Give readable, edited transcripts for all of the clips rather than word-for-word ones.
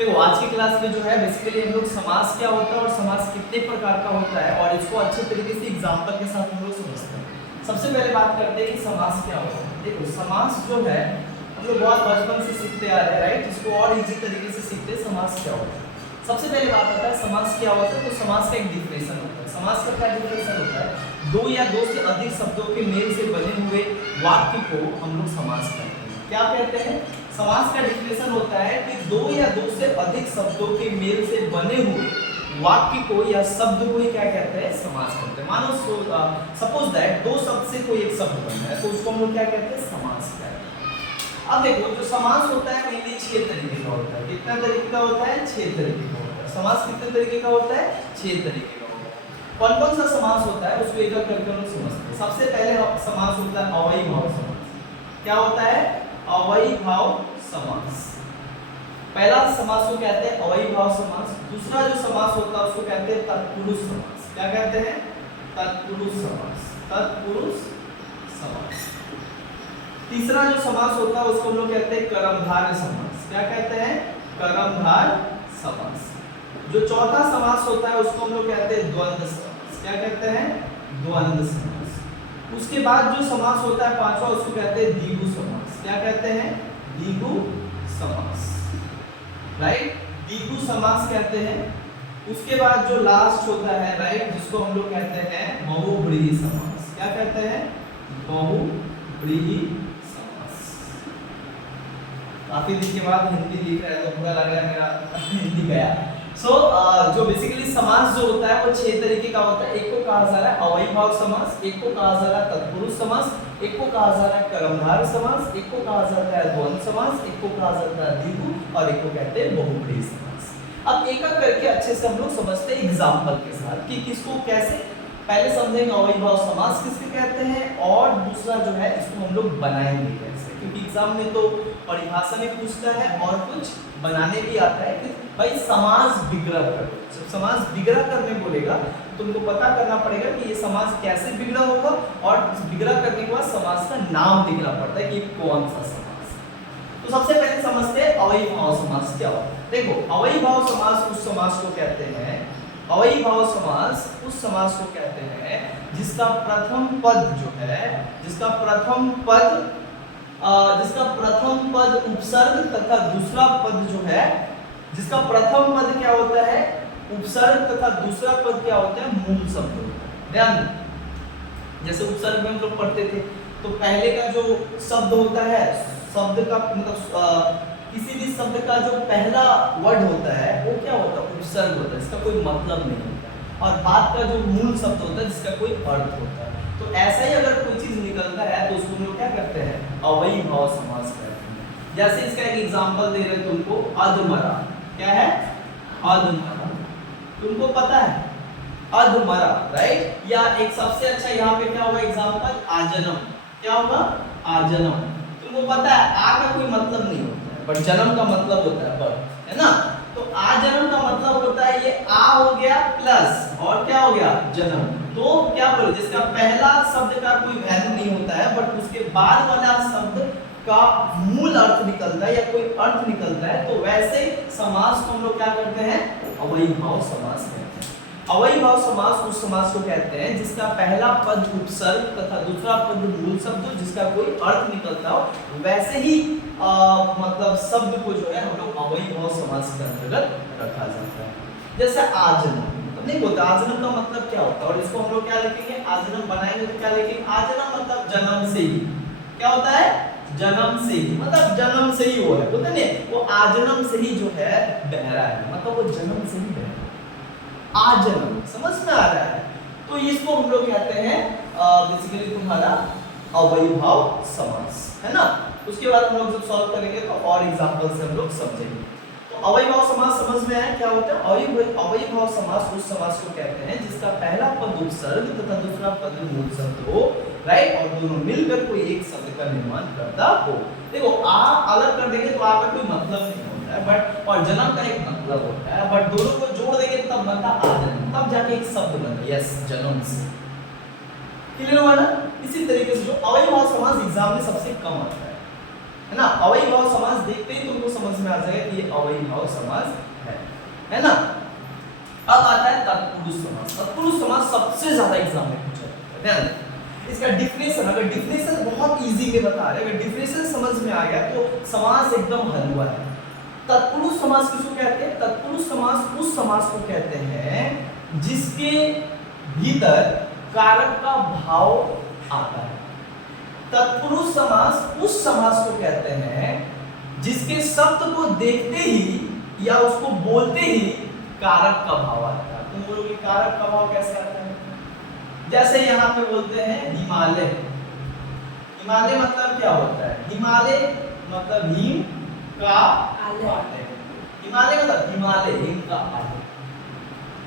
देखो आज की क्लास में जो है बेसिकली हम लोग समास क्या होता है और समास कितने प्रकार का होता है और इसको अच्छे तरीके से एग्जांपल के साथ हम लोग समझते हैं। सबसे पहले बात करते हैं कि समास क्या होता है। देखो समास जो है हम लोग बहुत बचपन से सीखते आ रहे हैं, राइट। इसको और इजी तरीके से सीखते हैं समास क्या होता है। सबसे पहले बात आता है समास क्या होता है, तो समास का एक डिफिनेशन होता है। समास का क्या डिफिनेशन होता है, दो या दो से अधिक शब्दों के मेल से बने हुए वाक्य को हम लोग समास कहते हैं। क्या कहते हैं, समास का डिफिनेशन होता है कि दो या दो से अधिक शब्दों के मेल से बने हुए वाक्य को या शब्द को ही क्या कहते हैं, समास कहते हैं। मानो सपोज दैट दो शब्द से कोई एक शब्द बन रहा है तो उसको हम लोग क्या कहते हैं, समास कहते हैं। अब देखो जो समास होता है मेनली 6 तरीके का होता है। कितना तरीके का होता है, 6 तरीके का होता है। समास कितने तरीके का होता है, 6 तरीके का होता है। कौन कौन सा समास होता है उसको एक एक करके हम लोग समझते हैं। सबसे पहले समास होता है अव्ययीभाव समास। क्या होता है, अव्ययीभाव समास। पहला समास को कहते हैं अव्ययीभाव समास। दूसरा जो समास होता है उसको कहते हैं तत्पुरुष समास। क्या कहते हैं, तत्पुरुष समास, तत्पुरुष समास। तीसरा जो समास होता है उसको हम लोग कहते हैं कर्मधारय समास। क्या कहते हैं, कर्मधारय समास। जो चौथा समास होता है उसको हम लोग कहते हैं द्वंद्व समास। क्या कहते हैं, द्वंद्व समास। उसके बाद जो समास होता है पांचवा उसको कहते हैं द्विगु समास। क्या कहते हैं, द्विगु समास, राइट, द्विगु समास कहते हैं। उसके बाद जो लास्ट होता है, राइट, जिसको हम लोग कहते हैं बहुव्रीहि समास। क्या कहते हैं, बहुव्रीहि समास। काफी दिन के बाद हिंदी लिख रहा है तो बुरा लग रहा है मेरा हिंदी गया। जो बेसिकली समास जो होता है वो 6 तरीके का होता है। एक को कहा जा रहा है अव्ययीभाव समास, एक को कहा जा रहा है तत्पुरुष समास, एक को कहा जा रहा है कर्मधारय समास, एक को कहा जाता है द्वंद्व समास, एक को कहा जाता है द्विगु और एक को कहते हैं बहुव्रीहि समास। अब एक एक करके अच्छे से हम लोग समझते हैं एग्जांपल के साथ कि किसको कैसे। पहले समझेंगे अव्ययीभाव समास किसके कहते हैं और दूसरा जो है इसको हम लोग बनाएंगे कैसे, क्योंकि एग्जाम में तो परिभाषा में पूछता है और कुछ बनाने भी आता है कि भाई समास विग्रह करो। जब समास विग्रह करने बोलेगा तुमको पता करना पड़ेगा कि ये समास कैसे विग्रह होगा और विग्रह करने के बाद समास का नाम लिखना पड़ता है कि कौन सा समास है। तो सबसे पहले समझते हैं अव्ययीभाव समास क्या होता है। देखो अव्ययीभाव समास उस समास को कहते हैं, अव्ययीभाव समास उस समास को कहते हैं जिसका प्रथम पद जो है, जिसका प्रथम पद उपसर्ग तथा दूसरा पद जो है, जिसका प्रथम पद क्या होता है, उपसर्ग तथा दूसरा पद क्या होता है, मूल शब्द होता है। ध्यान, जैसे उपसर्ग में हम लोग पढ़ते थे तो पहले का जो शब्द होता है, शब्द का मतलब किसी भी शब्द का जो पहला वर्ड होता है वो क्या होता है, उपसर्ग होता है, इसका कोई मतलब नहीं होता है। और बाद का जो मूल शब्द होता है जिसका कोई अर्थ होता है। तो ऐसा ही अगर कोई चीज निकलता है तो उसको हम लोग क्या करते हैं, अव्ययीभाव समास कहते हैं। जैसे इसका एक एग्जांपल दे रहे हैं तुमको, अधमरा। क्या है, अधमरा, तुमको पता है अधमरा, राइट। या एक सबसे अच्छा यहाँ पे क्या होगा एग्जांपल, आजन्म। क्या होगा, आजन्म। तुमको पता है आ का कोई मतलब नहीं होता है बट जन्म का मतलब होता है बर्थ, है ना। तो आजन्म का मतलब होता है ये आ हो गया प्लस और क्या हो गया, जन्म। तो क्या बोले, जिसका पहला शब्द का कोई वैल्यू नहीं होता है बट उसके बाद वाला शब्द का मूल अर्थ निकलता है या कोई अर्थ निकलता है, तो वैसे समास को हम लोग क्या करते हैं, अव्ययीभाव समास कहते हैं। अव्ययीभाव समास उस समास को कहते हैं जिसका पहला पद उपसर्ग तथा दूसरा पद मूल शब्द जिसका कोई अर्थ निकलता हो, वैसे ही मतलब शब्द को जो है हम लोग अव्ययीभाव समास के अंतर्गत रखा जाता है। जैसे आजन्म, नहीं बोलते आजन्म का मतलब क्या होता है और इसको हम लोग क्या लिखेंगे, आजन्म बनाएंगे तो क्या लिखेंगे, आजन्म मतलब जन्म से ही। क्या होता है, जन्म से ही, मतलब जन्म से ही वो है, बोलते नहीं, वो आजन्म से ही जो है बहरा है, मतलब वो जन्म से ही बहरा है। आजन्म समझ में आ रहा है। तो इसको हम लोग कहते हैं बेसिकली तुम्हारा अव्ययीभाव समास, है ना। उसके बाद हम लोग जब सॉल्व करेंगे तो और एग्जांपल से हम लोग समझेंगे। तो अव्ययीभाव समास समझ में आया क्या होता है। अव्ययीभाव समास उस समास को कहते हैं जिसका पहला पद उपसर्ग तथा दूसरा पद मूल शब्द हो, राइट, और दोनों मिलकर कोई एक शब्द का निर्माण करता हो। देखो आ अलग कर देंगे तो आ का कोई मतलब नहीं होता है बट, और जन्म का एक मतलब होता है बट दोनों को जोड़ देंगे तब बनता आजन्म, तब जाके एक शब्द बनता। यस, जन्म से। क्लियर हुआ ना। इसी तरीके से जो अव्ययीभाव समास एग्जाम में सबसे कम आता है, है ना। अवयवी भाव समास देखते ही तुमको समझ में आ जाएगा कि ये अवयवी भाव समास है ना। अब आता है तत्पुरुष समास। तत्पुरुष समास सबसे ज्यादा एग्जाम में पूछा जाता है। इसका डिफिनेशन, अगर डिफिनेशन बहुत इजी में बता रहे, अगर डिफिनेशन समझ में आ गया तो समास एकदम हलवा है। तत्पुरुष समास किसको कहते हैं? तत्पुरुष समास उस समास को कहते हैं जिसके भीतर कारक का भाव आता है। तत्पुरुष समास उस समास को कहते हैं जिसके शब्द को देखते ही या उसको बोलते ही कारक का भाव आता है। तुम बोलोगे कारक का भाव कैसे आता है? जैसे यहाँ पे बोलते हैं हिमालय। हिमालय मतलब क्या होता है? हिमालय मतलब हिम का आलय। हिमालय मतलब हिमालय, हिम का आलय।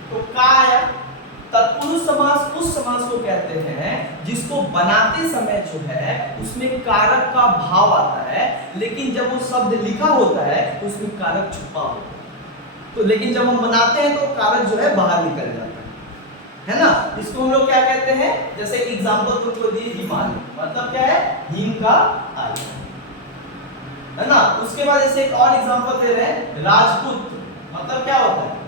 तो का आया। तत्पुरुष समास उस समास को कहते हैं जिसको बनाते समय जो है उसमें कारक का भाव आता है, लेकिन जब वो शब्द लिखा होता है उसमें कारक छुपा होता है। तो लेकिन जब हम बनाते हैं तो कारक जो है बाहर निकल जाता है ना। इसको हम लोग क्या कहते हैं? जैसे एग्जांपल तुमको दिए हिमालय मतलब क्या है? हिम का आलय, है ना। उसके बाद जैसे एक और एग्जांपल दे रहे हैं राजपूत मतलब क्या होता है?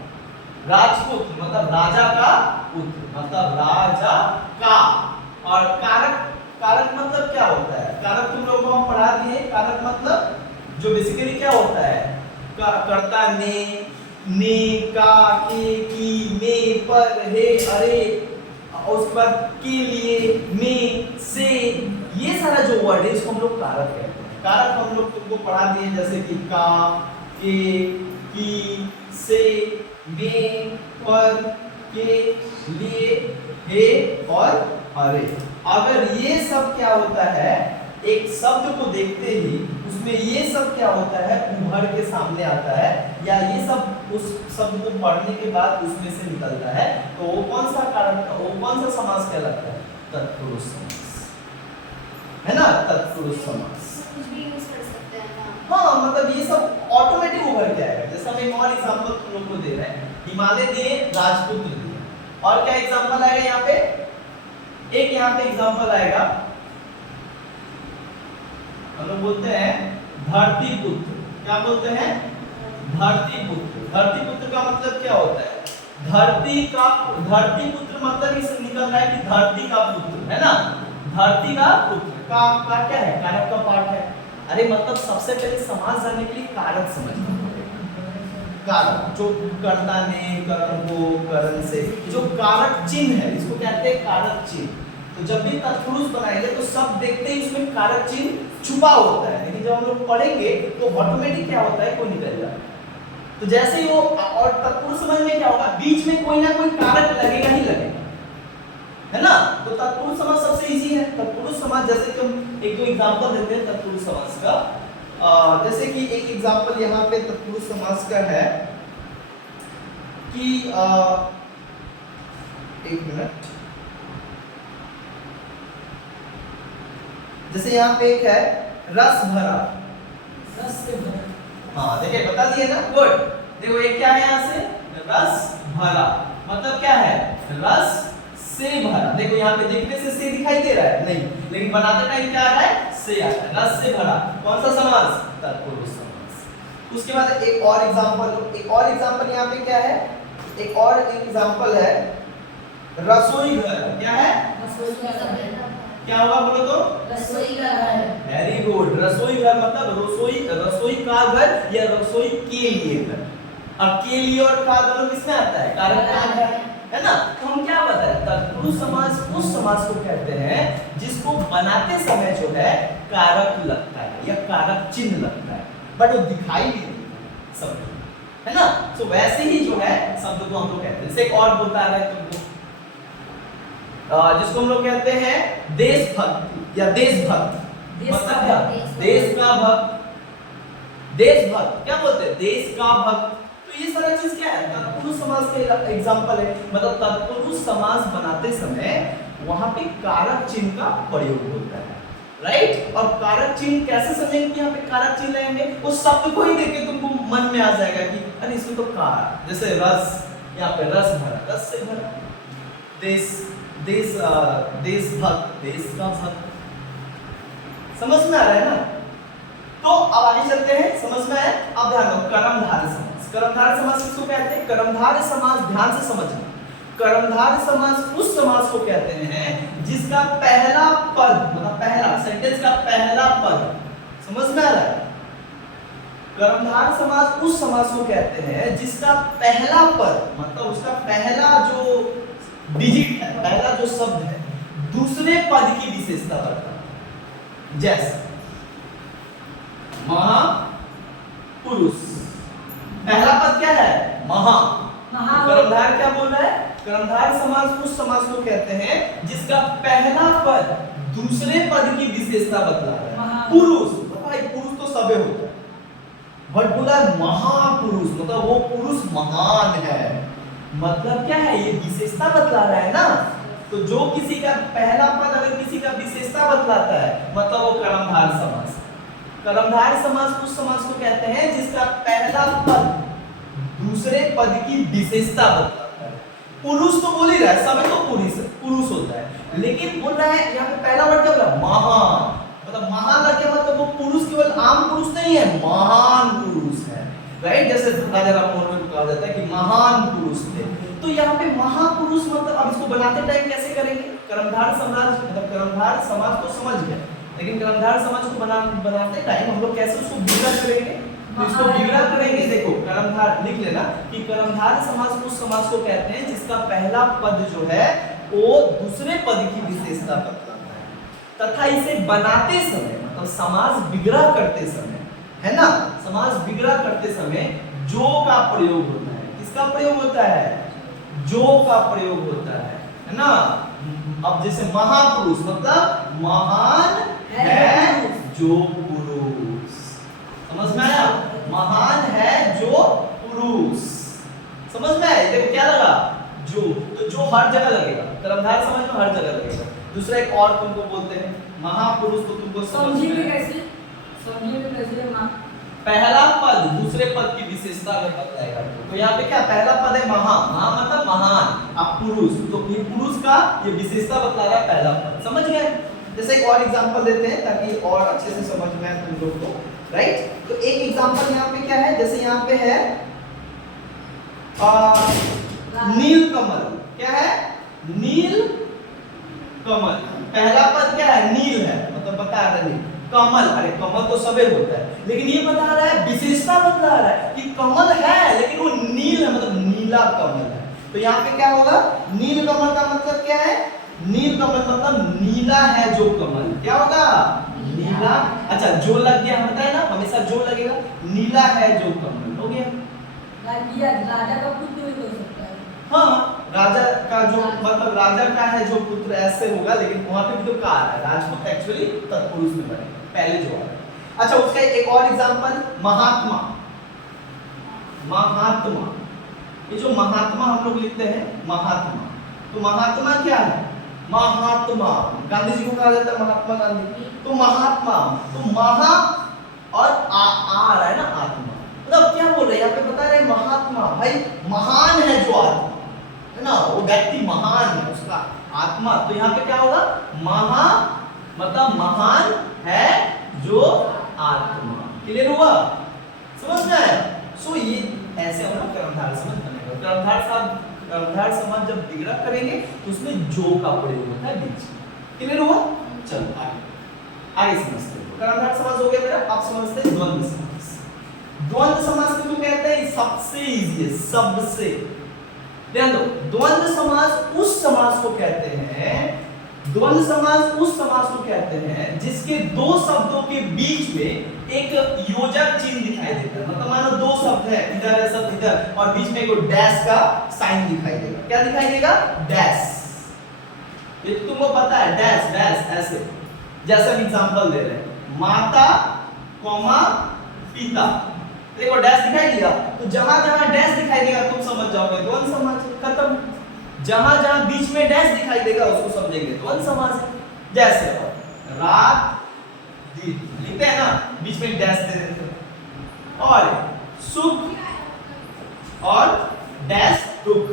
राजपूत मतलब राजा का पुत्र, मतलब राजा का। और कारक, कारक मतलब क्या होता है? कारक तुम लोगों को हम पढ़ा दिए। कारक मतलब जो बेसिकली क्या होता है? कर्ता ने का के की में पर हे अरे, और उसके बाद के लिए में से, ये सारा जो वर्ड है इसको हम लोग कारक कहते हैं। कारक हम लोग तुमको पढ़ा दिए जैसे कि का, के, की, से, में, पर, के, लिए, हे और अरे। अगर ये सब क्या होता है, एक शब्द को देखते ही उसमें ये सब क्या होता है? उभर के सामने आता है, या ये सब उस शब्द को पढ़ने के बाद उसमें से निकलता है, तो वो कौन सा कारक, वो कौन सा समास कहलाता है? तत्पुरुष समास, है ना। तत्पुरुष समास कुछ भी यूज कर सकते हैं ना। हाँ, मतलब ये सब ऑटोमेटिक उभर के आएगा। जैसे हम एक और एग्जांपल तुम लोग को दे रहे हैं, हिमालय दिए, राजपुत्र दिए, और क्या एग्जांपल आएगा यहाँ पे? एक यहाँ पे एग्जांपल आएगा, हम लोग बोलते हैं धरती पुत्र। क्या बोलते हैं? धरती पुत्र। धरती पुत्र का मतलब क्या होता है? धरती का, धरती पुत्र मतलब इससे निकल रहा है कि धरती का पुत्र, है ना। धरती का पुत्र का क्या है? कारक का पार्ट है। अरे मतलब सबसे पहले समास जानने के लिए कारक समझना पड़ेगा। कारक जो कर्ता ने, करण को, करण से, जो कारक चिन्ह है इसको कहते हैं कारक चिन्ह। तो जब भी तत्पुरुष बनाएंगे तो सब देखते ही उसमें कारक चिन्ह छुपा होता है, लेकिन जब हम लोग पढ़ेंगे तो ऑटोमेटिक क्या होता है? कोई निकल जाता है। तो जैसे ही वो, और तत्पुरुष समझ में क्या होगा? बीच में कोई ना कोई कारक लगेगा ही लगेगा, है ना। तो तत्पुरुष समास सबसे इजी है। तत्पुरुष समास जैसे तुम एक दो एग्जांपल देते हैं तत्पुरुष समास का। जैसे कि एक एग्जांपल यहाँ पे तत्पुरुष समास का है कि एक मिनट, जैसे यहाँ पे एक है रस भरा। रस से भरा। हाँ देखिए, बता दिए ना, गुड। देखो ये क्या है? यहाँ से रस भरा मतलब क्या है? रस से भरा। देखो यहाँ पे देखने से दिखाई दे रहा है नहीं, लेकिन बनाते टाइम क्या आ रहा है? से आ रहा है। रस से भरा कौन सा समास? तत्पुरुष समास। उसके बाद एक और एग्जांपल, एक और एग्जांपल यहाँ पे क्या है? एक और एग्जांपल है रसोई घर। क्या है? रसोई का घर। क्या होगा बोलो तो? रसोई का घर। Very good. रसोई घर मतलब रसोई का घर या रसोई के लिए घर। अब के लिए और का दोनों किसमें आता है? कारक में आता है ना। तो हम क्या बताएं? तत्पुरुष समास उस समास को कहते हैं जिसको बनाते समय जो है कारक लगता है या कारक चिन्ह लगता है, बट वो दिखाई नहीं देता शब्द, है ना। तो वैसे ही जो है शब्द को हम लोग कहते हैं। जैसे एक और बता रहे हैं तुमको, जिसको हम लोग कहते हैं देशभक्ति या देशभक्त। मतलब क्या? देश का भक्त, देशभक्त। क्या बोलते हैं? देश का भक्त। तो ये सारा चीज क्या है? तत्पुरुष समास का एग्जांपल है। मतलब तत्पुरुष समास बनाते समय वहां पे कारक चिन्ह का प्रयोग होता है, राइट। और कारक चिन्ह कैसे समझेंगे कि यहाँ पे कारक चिन्ह लेंगे? उस शब्द को ही देख के तुमको मन में आ जाएगा कि अरे इसमें तो कार, जैसे रस, यहाँ पे रस भरा, रस से भरा। देश, देशभक्त, देश का भक्त। समझ में आ रहा है ना। तो अब आगे चलते हैं, समझ में आया? अब ध्यान दो, कर्मधारय समास। कर्मधारय समास किसको कहते हैं? कर्मधारय समास ध्यान से समझना। कर्मधारय समास उस समास को कहते हैं जिसका पहला पद, मतलब पहला सेंटेंस का पहला पद, समझ में आ रहा है? कर्मधारय समास उस समास को कहते हैं जिसका पहला पद, मतलब उसका पहला जो डिजिट है, पहला जो शब्द है, दूसरे पद की विशेषता बताता है। जैसे महापुरुष, पहला पद क्या है? महा। कर्मधारय क्या बोल रहा है? कर्मधारय समास उस समास को कहते हैं जिसका पहला पद दूसरे पद की विशेषता बतला रहा है। पुरुष, भाई पुरुष तो सबे होता है, बट बोला महापुरुष, मतलब वो पुरुष महान है, मतलब क्या है? ये विशेषता बतला रहा है ना। तो जो किसी का पहला पद अगर किसी का विशेषता बतलाता है, मतलब वो कर्मधारय समास। कर्मधारय समास उस समास को कहते हैं जिसका पहला पद दूसरे पद की विशेषता बतलाता है। पुरुष तो बोल ही रहा है, सब तो पुरुष होता है, लेकिन बोल रहा है यहाँ पे पहला वर्ड क्या बोला? महान, मतलब महान का क्या मतलब? वो पुरुष केवल आम पुरुष नहीं है, महान पुरुष है, राइट? जैसे राजा राममोहन को कहा जाता है कि महान पुरुष थे। तो यहाँ पे महापुरुष मतलब, अब इसको बनाते टाइम कैसे करेंगे? कर्मधारय समास, मतलब कर्मधारय समास तो समझ गए, लेकिन कर्मधारय समास को बनाते टाइम हम लोग कैसे उसको विग्रह करेंगे? तो इसको विग्रह करेंगे, देखो कर्मधारय लिख लेना कि कर्मधारय समास उस समास को कहते हैं जिसका पहला पद जो है वो दूसरे पद की विशेषता बतलाता है, तथा इसे बनाते समय, मतलब समास विग्रह करते समय, है ना, समास विग्रह करते समय जो का प्रयोग होता है। किसका प्रयोग होता है? जो का प्रयोग होता है ना। अब जैसे महापुरुष मतलब महान है जो पुरुष, समझ में आया? महान है जो पुरुष, समझ में आया? देखो क्या लगा? जो, तो जो हर जगह लगेगा, कर्मधारय समास में हर जगह लगेगा। दूसरा एक और तुमको बोलते हैं महापुरुष, तो तुमको समझ में कैसे? पहला पद दूसरे पद की विशेषता में बताएगा। तो यहाँ पे क्या पहला पद है? महा। महा मतलब महान। अब पुरुष, तो ये पुरुष का ये विशेषता बतला रहा है पहला पद, समझ गए? जैसे एक और एग्जांपल देते हैं ताकि और अच्छे से समझ में आए तुम लोग को, राइट? तो एक एग्जांपल यहाँ पे क्या है? जैसे यहाँ पे है नीलकमल। क्या है? नील कमल। पहला पद क्या है? नील है, मतलब बता रहे हैं कमल। अरे कमल तो सबे होता है, लेकिन ये बता रहा है, विशेषता बता रहा है कि कमल है लेकिन वो नील है, मतलब नीला कमल है। तो यहाँ पे क्या होगा? नील कमल का मतलब क्या है? नील कमल मतलब नीला है जो कमल। क्या होगा? नीला। अच्छा जो लग गया, हम बताए ना हमेशा जो लगेगा। नीला है जो कमल, हो गया। राजा का पुत्र भी हो सकता है। हाँ, राजा का जो मतलब राजा का है जो पुत्र, ऐसे होगा, लेकिन वहां पे भी तो कार है, राजपूत एक्चुअली तत्पुरुष में बनेगा पहले जो है। अच्छा उसका एक और एग्जांपल महात्मा। महात्मा, ये जो महात्मा हम लोग लिखते हैं महात्मा, तो महात्मा क्या है? महात्मा, गांधी जी को कहा जाता है महात्मा गांधी। तो महात्मा, तो महा और आ रहा है ना आत्मा, मतलब क्या बोल रहे हैं यहाँ पे? बता रहे महात्मा, भाई महान है जो आत्मा है ना, वो व्यक्ति महान है, उसका आत्मा। तो यहाँ पे क्या होगा? महा मतलब महान है जो आत्मा। क्लियर हुआ? समझ में आया? सो ये ऐसे हम लोग कर्मधारय समास बनेगा। कर्मधारय समास जब विग्रह करेंगे तो उसमें जो का प्रयोग होता है बीच में। क्लियर हुआ? चलो आगे समझते हैं। कर्मधारय समास हो गया मेरा। अब समझते हैं द्वंद्व समास। द्वंद्व समास को कहते हैं सबसे इजी है, सबसे। ध्यान दो, द्वंद्व समास उस समास को कहते हैं, द्वंद्व समास उस समास को कहते हैं जिसके दो शब्दों के बीच में एक योजक चिन्ह दिखाई देता है। मतलब मानो दो शब्द है, इधर है शब्द इधर, और बीच में एक डैश का साइन दिखाई देगा। क्या दिखाई देगा? डैश। ये तुमको पता है, डैश डैश ऐसे। जैसे हम एग्जांपल दे रहे हैं, माता कॉमा पिता, देखो डैश दिखाई दिया, तो जहां जहां डैश दिखाई देगा तुम समझ जाओगे द्वंद्व समास खत्म। जहां जहां बीच में डैश दिखाई देगा उसको समझेंगे द्वंद्व समास है। जैसे रात दिन लिखते हैं ना, बीच में डैश दे देते हैं, और सुख और डैश दुख,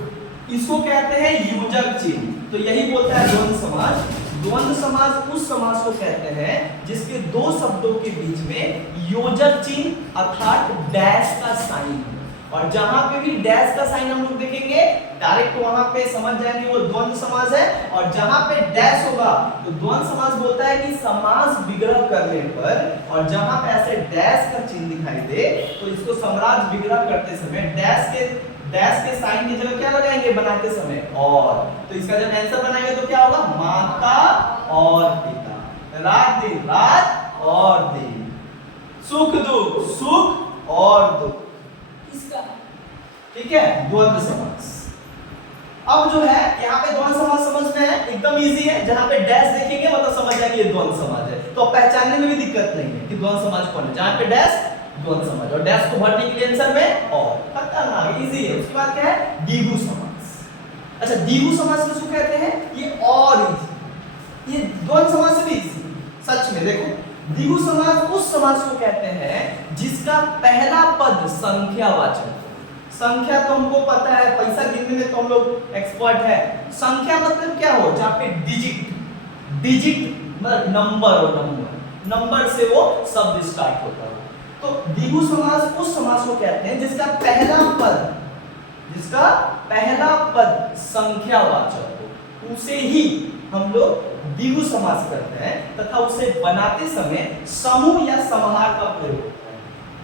इसको कहते हैं योजक चिन्ह। तो यही बोलता है द्वंद्व समास। द्वंद्व समास उस समास को कहते हैं जिसके दो शब्दों के बीच में योजक चिन्ह अर्थात डैश का साइन हो। और जहां पे भी डैश का साइन हम लोग देखेंगे डायरेक्ट वहां पे समझ जाएंगे वो द्वंद्व समास है। और जहां पे डैश होगा तो द्वंद्व समास बोलता है कि समास विग्रह करने पर, और जहां पे ऐसे डैश का चिन्ह दिखाई दे तो इसको समास विग्रह करते समय डैश के साइन की जगह क्या लगाएंगे बनाते समय और। तो इसका जब आंसर बनाएंगे तो क्या होगा, माता और पिता, रात दिन रात और दिन, सुख दुख सुख और दुख। किसका? ठीक है, द्वंद्व समास। अब जो है यहाँ पे द्वंद्व समास समझ में है, एकदम इजी है। जहां पे डैश देखेंगे मतलब समझ जाएंगे ये द्वंद्व समास है, तो पहचानने में भी दिक्कत नहीं है कि द्वंद्व समास कौन है। जहां पे डैश द्वंद्व समास, और डैश को भरने के लिए आंसर में और, खतरनाक इजी है। उसके बाद क्या है, द्विगु समास। अच्छा, द्विगु समास किसको कहते हैं, ये और इजी, ये द्वंद्व समास से भी इजी सच में। देखो, द्विगु समास उस समास को कहते हैं जिसका पहला पद संख्यावाचक हो। संख्या तो हमको पता है, पैसा गिनने में तो हम लोग एक्सपर्ट है। संख्या मतलब क्या हो, जहां पे डिजिट मतलब नंबर से वो शब्द स्टार्ट होता है। तो द्विगु समास उस समास को कहते हैं जिसका पहला पद संख्यावाचक हो, उसे ही हम लोग द्विगु समास करते हैं। तथा उसे बनाते समय समूह या समाहार का प्रयोग होता है।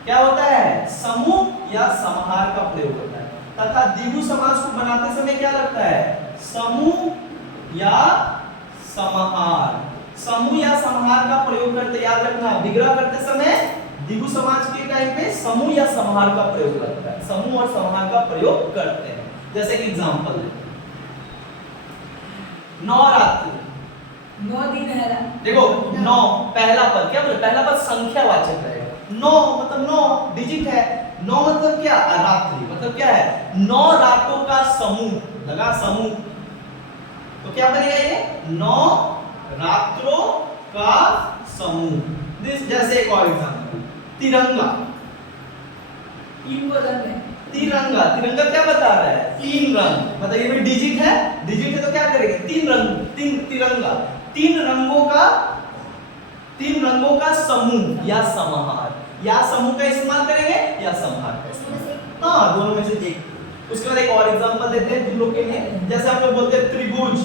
क्या होता है, समूह या समाहार का प्रयोग होता है। तथा द्विगु समास को बनाते समय क्या लगता है, समूह या समाहार। समूह या समाहार का प्रयोग करते, याद रखना, विग्रह करते समय द्विगु समास के टाइम पे समूह या समाहार का प्रयोग लगता है। समूह और समाहार का प्रयोग करते हैं। जैसे कि एग्जांपल देते हैं, नवरात्रि, 9 दिन है। देखो 9 पहला पद, क्या बोले, पहला पद संख्यावाचक रहेगा। 9 मतलब 9 डिजिट है। 9 मतलब क्या, रात्रि मतलब क्या है, 9 रातों का समूह, लगा समूह। तो क्या बनेगा ये, 9 रात्रों का समूह। जैसे एक और एग्जांपल, तिरंगा। तीन को रंग है। तिरंगा क्या बता रहा है, 3 रंग, मतलब ये भी डिजिट है तो क्या करेंगे, 3 रंग, तिरंगा, 3 रंगों का समूह या समाहार। या समूह का इस्तेमाल करेंगे या समाहार का इस्तेमाल, हाँ दोनों में से एक। उसके बाद एक और एग्जांपल देते हैं तुम लोग के लिए। जैसे हम लोग बोलते हैं त्रिभुज,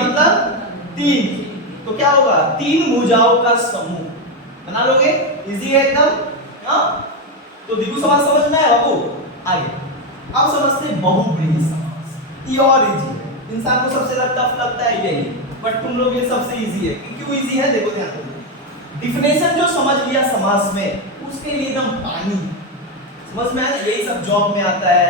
मतलब 3, तो क्या होगा, 3 भुजाओं का समूह। बना लोगे, इजी है एकदम। हाँ, तो द्विगु समास समझ में आया बाबू। आगे अब समझते हैं बहुब्रीहि समास। ये और इजी है, इंसान को सबसे ज्यादा टफ लगता है यही, बट तुम लोग ये सबसे इजी है। क्यों इजी है, देखो ध्यान दो। डिफिनेशन जो समझ लिया समास में, उसके लिए एकदम पानी समझ में आया। यही सब जॉब में आता है,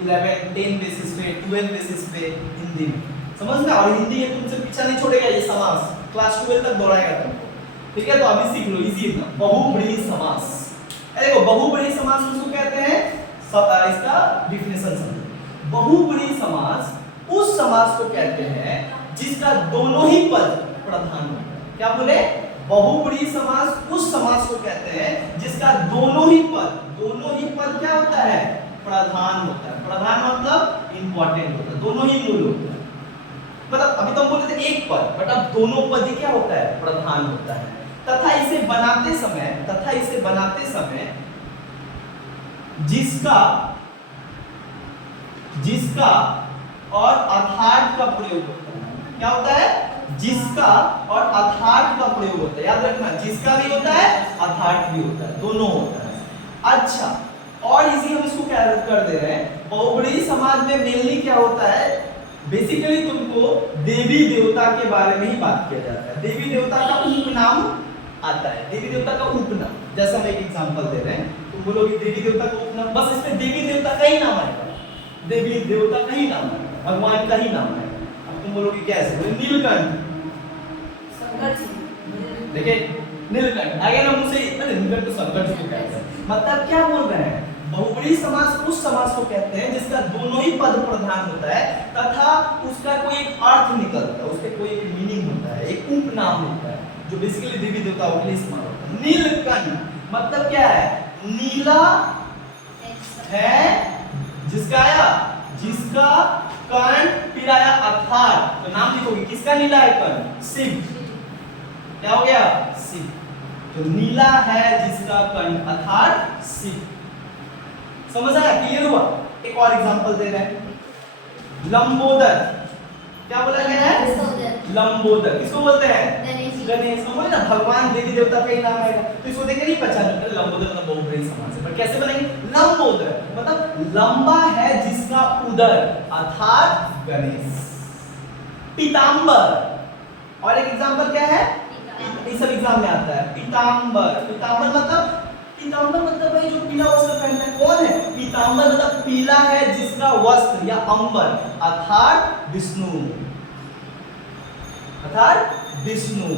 11, 10 बेसिस पे, 12 बेसिस पे हिंदी में समझ में। और हिंदी ये तुमसे पीछा नहीं छोड़ेगा, ये समास क्लास 12 तक दोहराएगा तुमको, ठीक है। तो अभी सीख लो, इजी एकदम। बहुब्रीहि समास, देखो बहुब्रीहि समास किसको कहते हैं, इसका डिफिनेशन समझो। बहुब्रीहि समास उस समास को कहते हैं जिसका दोनों ही पद प्रधान होता है। क्या बोले, बहुब्रीहि समास उस समास को कहते हैं जिसका दोनों ही पद क्या होता है, प्रधान होता है। प्रधान मतलब इंपॉर्टेंट होता है, दोनों ही मूल होता है। मतलब अभी तो हम बोले थे एक पद, बट अब दोनों पद ही क्या होता है, प्रधान होता है। तथा इसे बनाते समय जिसका और अर्थार्थ का प्रयोग होता है। क्या होता है, जिसका और अर्थार्थ का प्रयोग होता है। याद रखना, जिसका भी होता है अर्थार्थ भी होता है, दोनों होता है। अच्छा, और इसी हम इसको क्या कर दे रहे हैं, बहुब्रीहि समाज में मेनली क्या होता है, बेसिकली तुमको देवी देवता के बारे में ही बात किया जाता है। देवी देवता का उपनाम आता है, देवी देवता का उपनाम। जैसे हम एक एग्जांपल दे रहे हैं, तुम बोलोगे देवी देवता का उपनाम, बस इसमें देवी देवता का ही नाम आएगा, देवी देवता का ही नाम आएगा, भगवान का ही नाम आएगा। अब तुम बोलोगे कैसे, बोले नीलकंठ, देखिए नीलकंठ आ गया ना मुझसे, अरे नीलकंठ तो संकट को कहते हैं। मतलब क्या बोल रहे हैं, बहुब्रीहि समास उस समास को कहते हैं जिसका दोनों ही पद प्रधान होता है तथा उसका कोई एक अर्थ निकलता है, उसके कोई एक मीनिंग होता है, एक उपनाम होता है, जो बेसिकली देवी देवताओं के लिए इस्तेमाल होता है। नीलकंठ मतलब क्या है, नीला है जिसका कर्ण, फिर आया अर्थात, तो नाम लिखोगे किसका नीला है कर्ण? शिव। क्या हो गया? शिव। तो नीला है जिसका कर्ण अर्थात शिव। समझ आया? क्लियर हुआ? एक और एग्जांपल दे रहे हैं, लंबोदर। क्या बोला गया है? लंबोदर। किसको बोलते हैं? गणेश जी। गणेश। समझ ना, भगवान देवी देवता का ही नाम है, तो इसको देख के नहीं पहचान, लंबोदर मतलब बहुब्रीही समास है, पर कैसे बनेंगे? लंबोदर मतलब लंबा है जिसका उदर अर्थात गणेश। पीतांबर, और एक एग्जांपल क्या है? ये सब एग्जाम में आता है। पीतांबर, पीतांबर मतलब भाई जो पीला वस्त्र पहनता है, कौन है? पीतांबर मतलब पीला है जिसका वस्त्र या अंबर अर्थात विष्णु, अर्थात विष्णु।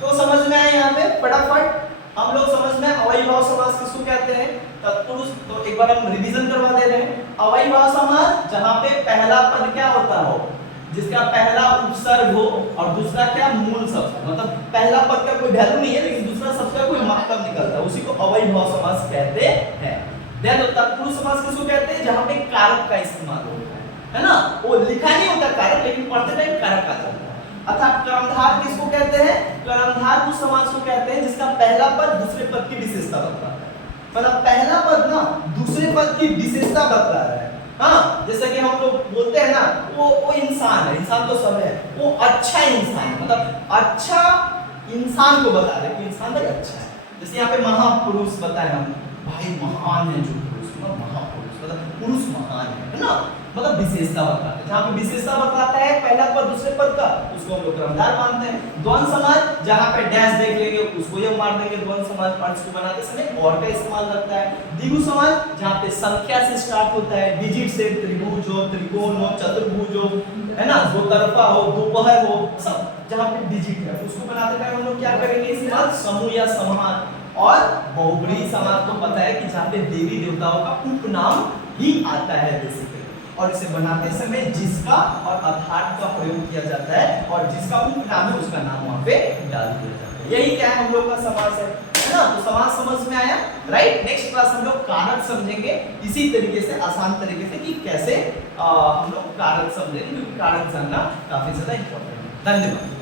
तो समझ में आया यहाँ पे? फटाफट हम लोग समझ में अव्ययीभाव समास किसको कहते हैं? तत्पुरुष। तो एक बार हम रिवीजन करवा दे रहे हैं। अव्ययीभाव समास जहाँ पे पहला पद क्या होता हो, जिसका पहला उपसर्ग हो और दूसरा क्या? मूल शब्द। मतलब पहला पद का कोई वैल्यू नहीं है, लेकिन दूसरा शब्द का कोई मतलब निकलता है, उसी को अव्ययीभाव समास कहते हैं। देन तत्पुरुष समास किसको कहते हैं? जहाँ पे कारक का इस्तेमाल होता है ना, वो लिखा नहीं होता कारक, लेकिन पढ़ते टाइम कारक आ जाता है। अर्थात कर्मधार किसको कहते हैं? कर्मधार उस समास को कहते हैं जिसका पहला पद दूसरे पद की विशेषता बतलाता है। मतलब पहला पद ना दूसरे पद की विशेषता बतला रहा है। हाँ, जैसे कि हम लोग बोलते हैं ना, वो इंसान है, इंसान तो सब है, वो अच्छा इंसान है, मतलब अच्छा इंसान को बता रहे कि इंसान भाई अच्छा है। जैसे यहाँ पे महापुरुष बताए हम, भाई महान है जो पुरुष, मतलब महापुरुष मतलब पुरुष महान है ना, मतलब विशेषता बताते हैं। जहाँ पे विशेषता बताता है पहला पद दूसरे पद का, उसको हम लोग कर्मधार मानते हैं। द्वंद्व समास जहाँ पे डैश देख लेंगे उसको ये मार देंगे। द्वंद्व समास अर्थ को बनाते समय और का इस्तेमाल करता है। द्विगु समास जहाँ पे संख्या से स्टार्ट होता है, डिजिट से, त्रिभुज हो, त्रिकोण हो, चतुर्भुज हो, है ना, दो तरफा हो, दोपहर हो, सब जहाँ पे डिजिट है उसको बनाते टाइम हम लोग क्या करेंगे? इस्तेमाल समूह या समाहार। और बहुब्रीही समास तो पता है कि जहाँ पे देवी देवताओं का उपनाम ही आता है बेसिकली, और इसे बनाते समय जिसका और अर्थात का प्रयोग किया जाता है, और जिसका उपनाम है उसका नाम वहां पे डाल दिया जाता है। यही क्या है हम लोग का समास है ना। तो समास समझ में आया, राइट? नेक्स्ट क्लास हम लोग कारक समझेंगे इसी तरीके से, आसान तरीके से, कि कैसे हम लोग कारक समझेंगे, क्योंकि कारक जानना काफी ज्यादा इंपॉर्टेंट है। धन्यवाद।